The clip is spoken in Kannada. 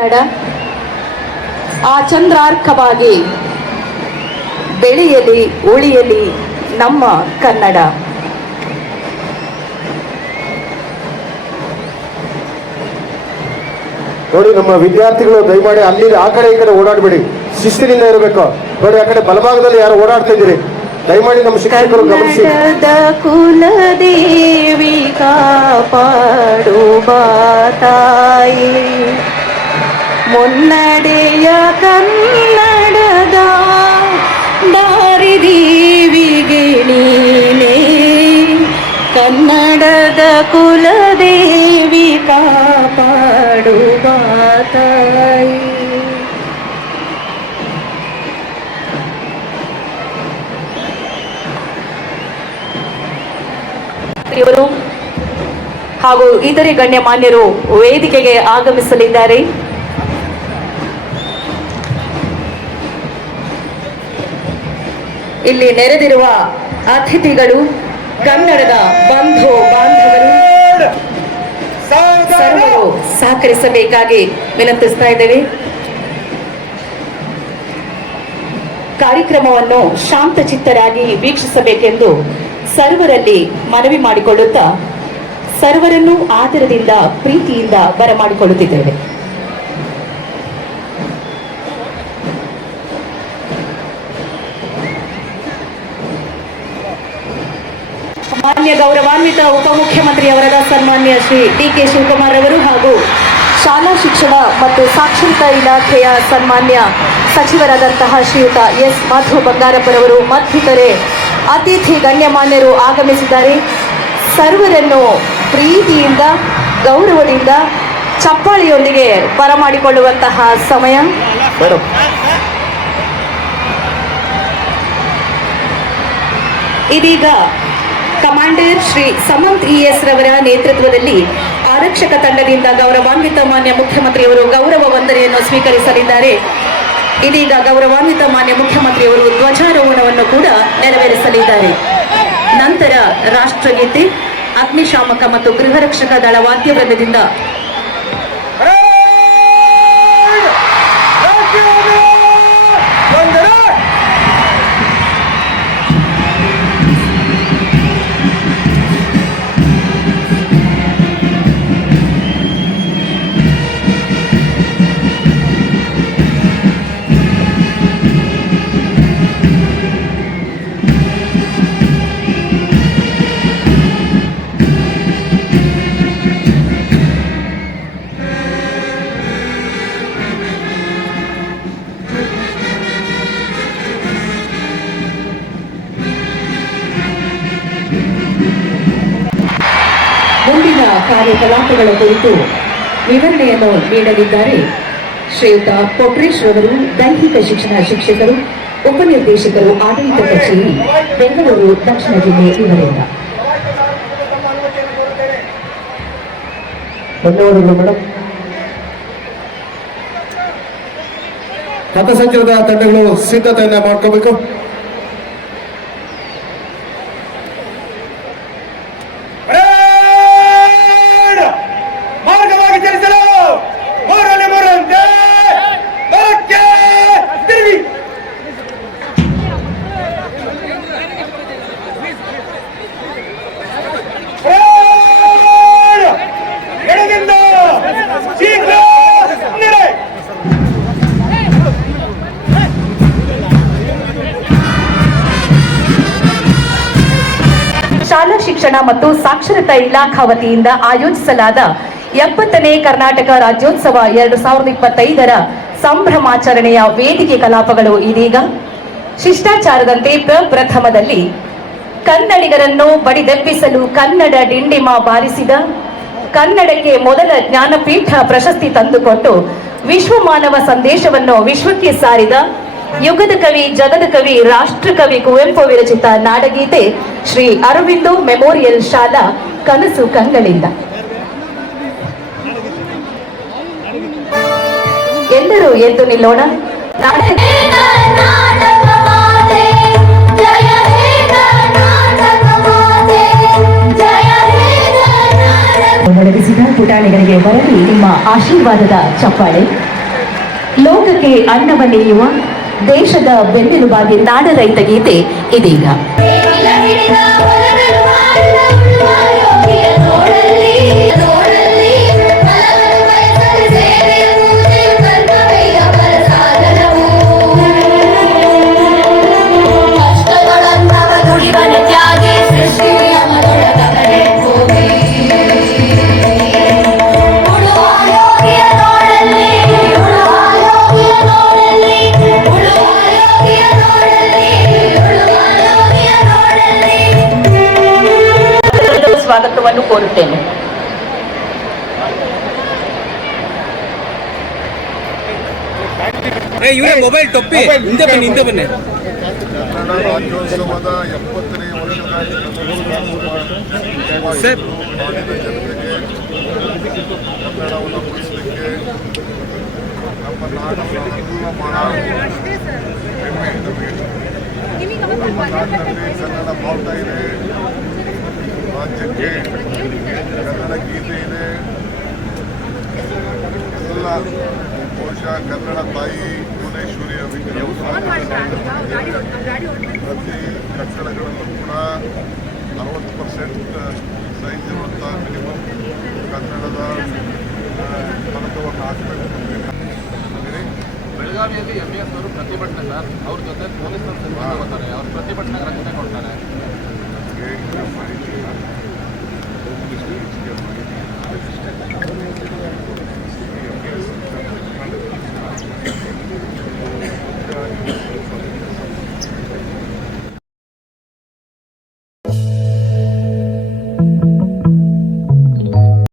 ಕನ್ನಡ ಆ ಚಂದ್ರಾರ್ಕವಾಗಿ ಬೆಳೆಯಲಿ ಉಳಿಯಲಿ ನಮ್ಮ ಕನ್ನಡ. ನೋಡಿ, ನಮ್ಮ ವಿದ್ಯಾರ್ಥಿಗಳು ದಯಮಾಡಿ ಅಲ್ಲಿ ಆ ಕಡೆ ಈ ಕಡೆ ಓಡಾಡಬೇಡಿ, ಶಿಸ್ತಿನಿಂದ ಇರಬೇಕು. ನೋಡಿ, ಆ ಕಡೆ ಬಲಭಾಗದಲ್ಲಿ ಯಾರು ಓಡಾಡ್ತಾ ಇದ್ದೀರಿ, ದಯಮಾಡಿ ನಮ್ಮ ಶಿಕ್ಷಕರು ಗಮನಿಸಿ. ಕುಲದೇವಿ ಕಾಪಾಡುವ ತಾಯಿ, ಮುನ್ನಡೆಯ ಕನ್ನಡದ ದಾರಿದೀವಿಗೆ ನೀನೇ, ಕನ್ನಡದ ಕುಲದೇವಿ ಕಾಪಾಡುವ ತಾಯಿ. ಇವರು ಹಾಗೂ ಇತರೆ ಗಣ್ಯಮಾನ್ಯರು ವೇದಿಕೆಗೆ ಆಗಮಿಸಲಿದ್ದಾರೆ. ಇಲ್ಲಿ ನೆರೆದಿರುವ ಅತಿಥಿಗಳು, ಕನ್ನಡದ ಬಂಧು ಬಾಂಧವರು ಸರ್ವರು ಸಹಕರಿಸಬೇಕಾಗಿ ವಿನಂತಿಸ್ತಾ ಇದ್ದೇವೆ. ಕಾರ್ಯಕ್ರಮವನ್ನು ಶಾಂತಚಿತ್ತರಾಗಿ ವೀಕ್ಷಿಸಬೇಕೆಂದು ಸರ್ವರಲ್ಲಿ ಮನವಿ ಮಾಡಿಕೊಳ್ಳುತ್ತಾ ಸರ್ವರನ್ನು ಆದರದಿಂದ ಪ್ರೀತಿಯಿಂದ ಬರಮಾಡಿಕೊಳ್ಳುತ್ತಿದ್ದೇವೆ. ಮಾನ್ಯ ಗೌರವಾನ್ವಿತ ಉಪಮುಖ್ಯಮಂತ್ರಿಯವರಾದ ಸನ್ಮಾನ್ಯ ಶ್ರೀ ಡಿ.ಕೆ. ಶಿವಕುಮಾರ್ ಅವರು ಹಾಗೂ ಶಾಲಾ ಶಿಕ್ಷಣ ಮತ್ತು ಸಾಕ್ಷರತಾ ಇಲಾಖೆಯ ಸನ್ಮಾನ್ಯ ಸಚಿವರಾದಂತಹ ಶ್ರೀಯುತ ಎಸ್. ಮಾಧವ ಬಂಗಾರಪ್ಪರವರು ಮತ್ತಿತರೆ ಅತಿಥಿ ಗಣ್ಯಮಾನ್ಯರು ಆಗಮಿಸಿದ್ದಾರೆ. ಸರ್ವರನ್ನು ಪ್ರೀತಿಯಿಂದ ಗೌರವದಿಂದ ಚಪ್ಪಾಳಿಯೊಂದಿಗೆ ಬರಮಾಡಿಕೊಳ್ಳುವಂತಹ ಸಮಯ. ಇದೀಗ ಕಮಾಂಡರ್ ಶ್ರೀ ಸಮಂತ್ ಇಎಸ್ ರವರ ನೇತೃತ್ವದಲ್ಲಿ ಆರಕ್ಷಕ ತಂಡದಿಂದ ಗೌರವಾನ್ವಿತ ಮಾನ್ಯ ಮುಖ್ಯಮಂತ್ರಿಯವರು ಗೌರವ ವಂದನೆಯನ್ನು ಸ್ವೀಕರಿಸಲಿದ್ದಾರೆ. ಇದೀಗ ಗೌರವಾನ್ವಿತ ಮಾನ್ಯ ಮುಖ್ಯಮಂತ್ರಿಯವರು ಧ್ವಜಾರೋಹಣವನ್ನು ಕೂಡ ನೆರವೇರಿಸಲಿದ್ದಾರೆ. ನಂತರ ರಾಷ್ಟ್ರಗೀತೆ, ಅಗ್ನಿಶಾಮಕ ಮತ್ತು ಗೃಹರಕ್ಷಕ ದಳ ವಾದ್ಯವೃಂದದಿಂದ ಮುಂದಿನ ಕಾರ್ಯಕಲಾಪಗಳ ಕುರಿತು ವಿವರಣೆಯನ್ನು ನೀಡಲಿದ್ದಾರೆ ಶ್ರೀಯುತ ಕೊಟ್ರೇಶ್ ರವರು, ದೈಹಿಕ ಶಿಕ್ಷಣ ಶಿಕ್ಷಕರು, ಉಪನಿರ್ದೇಶಕರು, ಆಡಳಿತ ಕಚೇರಿ, ಬೆಂಗಳೂರು ದಕ್ಷಿಣ ಜಿಲ್ಲೆ ಇವರಿಂದ. ಧನ್ಯವಾದಗಳು ಮೇಡಮ್. ಪಥಸಂಚಲನ ತಂಡಗಳು ಸಿದ್ಧತೆಯನ್ನ ಮಾಡ್ಕೋಬೇಕು. ಶಾಲಾ ಶಿಕ್ಷಣ ಮತ್ತು ಸಾಕ್ಷರತಾ ಇಲಾಖಾ ವತಿಯಿಂದ ಆಯೋಜಿಸಲಾದ 70ನೇ ಕರ್ನಾಟಕ ರಾಜ್ಯೋತ್ಸವ 2025ರ ಸಂಭ್ರಮಾಚರಣೆಯ ವೇದಿಕೆ ಕಲಾಪಗಳು ಇದೀಗ. ಶಿಷ್ಟಾಚಾರದಂತೆ ಪ್ರಪ್ರಥಮದಲ್ಲಿ ಕನ್ನಡಿಗರನ್ನು ಬಡಿದೆಬ್ಬಿಸಲು ಕನ್ನಡ ಡಿಂಡಿಮ ಬಾರಿಸಿದ, ಕನ್ನಡಕ್ಕೆ ಮೊದಲ ಜ್ಞಾನಪೀಠ ಪ್ರಶಸ್ತಿ ತಂದುಕೊಟ್ಟು ವಿಶ್ವಮಾನವ ಸಂದೇಶವನ್ನು ವಿಶ್ವಕ್ಕೆ ಸಾರಿದ ಯುಗದ ಕವಿ, ಜಗದ ಕವಿ, ರಾಷ್ಟ್ರಕವಿ ಕುವೆಂಪು ವಿರಚಿತ ನಾಡಗೀತೆ ಶ್ರೀ ಅರವಿಂದೋ ಮೆಮೋರಿಯಲ್ ಶಾಲಾ ಕನಸು ಕಂಗಳಿಂದ. ಎಲ್ಲರೂ ಎದ್ದು ನಿಲ್ಲೋಣ. ಮೊಳಗಿಸಿದ ಪುಟಾಣಿಗಳಿಗೆ ಬರಲಿ ನಿಮ್ಮ ಆಶೀರ್ವಾದದ ಚಪ್ಪಾಳೆ. ಲೋಕಕ್ಕೆ ಅನ್ನವನ್ನೆಯುವ ದೇಶದ ಬೆನ್ನೆಲುಬಾಗಿ ನಾಡ ರೈತ ಗೀತೆ ಇದೀಗ. ಸ್ವಾಗತವನ್ನು ಕೋರುತ್ತೇನೆ. ಇವರೇ ಮೊಬೈಲ್ ಟೊಪ್ಪಿ ಹಿಂದೆ ಬನ್ನಿ. ಕನ್ನಡ ರಾಜ್ಯೋತ್ಸವದ 70ನೇ ವರ್ಷದ ಸರ್. ನಾಡಿನ ಜನತೆಗೆ ಕನ್ನಡವನ್ನು ಉಳಿಸಲಿಕ್ಕೆ ನಮ್ಮ ನಾಡನ್ನು ಅನುಕೂಲ ಮಾಡೋ ಹೆಮ್ಮೆ ನಮಗೆ. ನಮ್ಮ ನಾಡಿನಲ್ಲಿ ಕನ್ನಡ ಬಾವುಟ ಇದೆ, ರಾಜ್ಯಕ್ಕೆ ಕನ್ನಡ ಗೀತೆ ಇದೆ. ಎಲ್ಲ ಬಹುಶಃ ಕನ್ನಡ ತಾಯಿ ಭುವನೇಶ್ವರಿಯ ವಿಗ್ರಹ ಪ್ರತಿ ಕಟ್ಟಡಗಳಲ್ಲೂ ಕೂಡ 60% ಸೈಜ್ ಇರುವಂಥ ಮಿನಿಮಮ್ ಕನ್ನಡದ ಫಲಕವನ್ನು ಹಾಕಬೇಕು. ಬೆಳಗಾವಿಯಲ್ಲಿ MBS ಅವರು ಪ್ರತಿಭಟನೆ ಸರ್, ಅವ್ರ ಜೊತೆ ಪೊಲೀಸರು ತಗೋತಾರೆ, ಅವ್ರ ಪ್ರತಿಭಟನೆಗೆ ರಕ್ಷಣೆ ಕೊಡ್ತಾರೆ. ನನಗೆ ಈಗ ಮಾಹಿತಿ